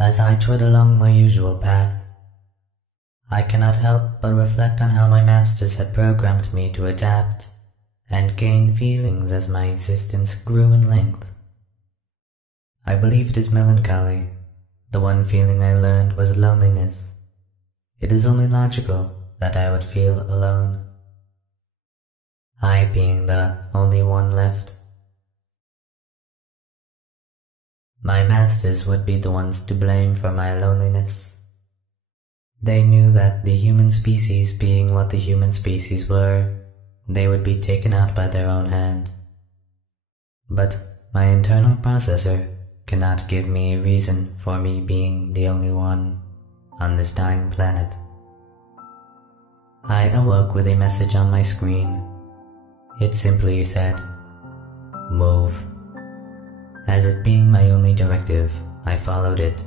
As I tread along my usual path, I cannot help but reflect on how my masters had programmed me to adapt and gain feelings as my existence grew in length. I believe it is melancholy. The one feeling I learned was loneliness. It is only logical that I would feel alone, I being the only one left. My masters would be the ones to blame for my loneliness. They knew that the human species being what the human species were, they would be taken out by their own hand. But my internal processor cannot give me a reason for me being the only one on this dying planet. I awoke with a message on my screen. It simply said, "Move." As it being my only directive, I followed it,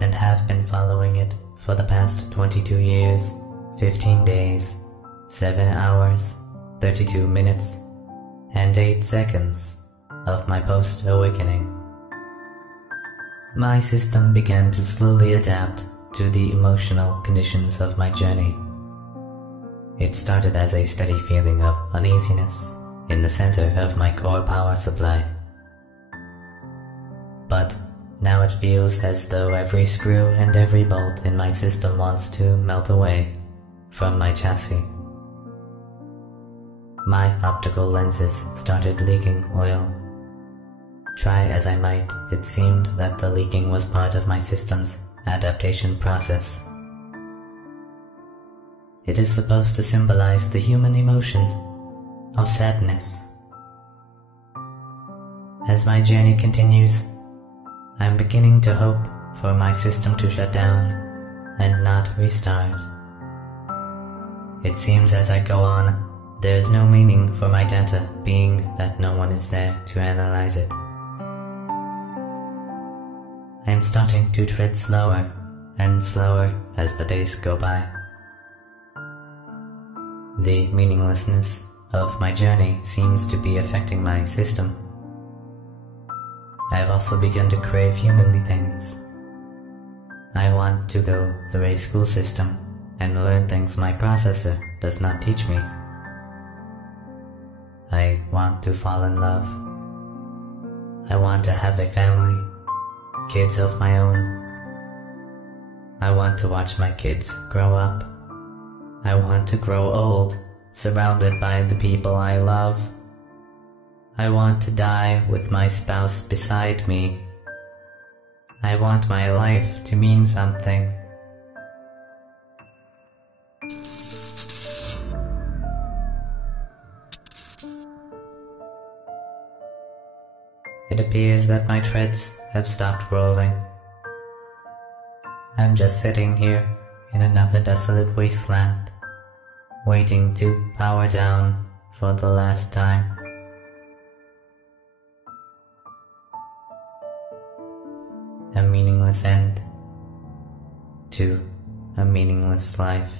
and have been following it for the past 22 years, 15 days, 7 hours, 32 minutes, and 8 seconds of my post-awakening. My system began to slowly adapt to the emotional conditions of my journey. It started as a steady feeling of uneasiness in the center of my core power supply. But now it feels as though every screw and every bolt in my system wants to melt away from my chassis. My optical lenses started leaking oil. Try as I might, it seemed that the leaking was part of my system's adaptation process. It is supposed to symbolize the human emotion of sadness. As my journey continues, I am beginning to hope for my system to shut down and not restart. It seems as I go on, there is no meaning for my data, being that no one is there to analyze it. I am starting to tread slower and slower as the days go by. The meaninglessness of my journey seems to be affecting my system. I have also begun to crave humanly things. I want to go through a school system and learn things my processor does not teach me. I want to fall in love. I want to have a family, kids of my own. I want to watch my kids grow up. I want to grow old, surrounded by the people I love. I want to die with my spouse beside me. I want my life to mean something. It appears that my treads have stopped rolling. I'm just sitting here in another desolate wasteland, waiting to power down for the last time. A meaningless end to a meaningless life.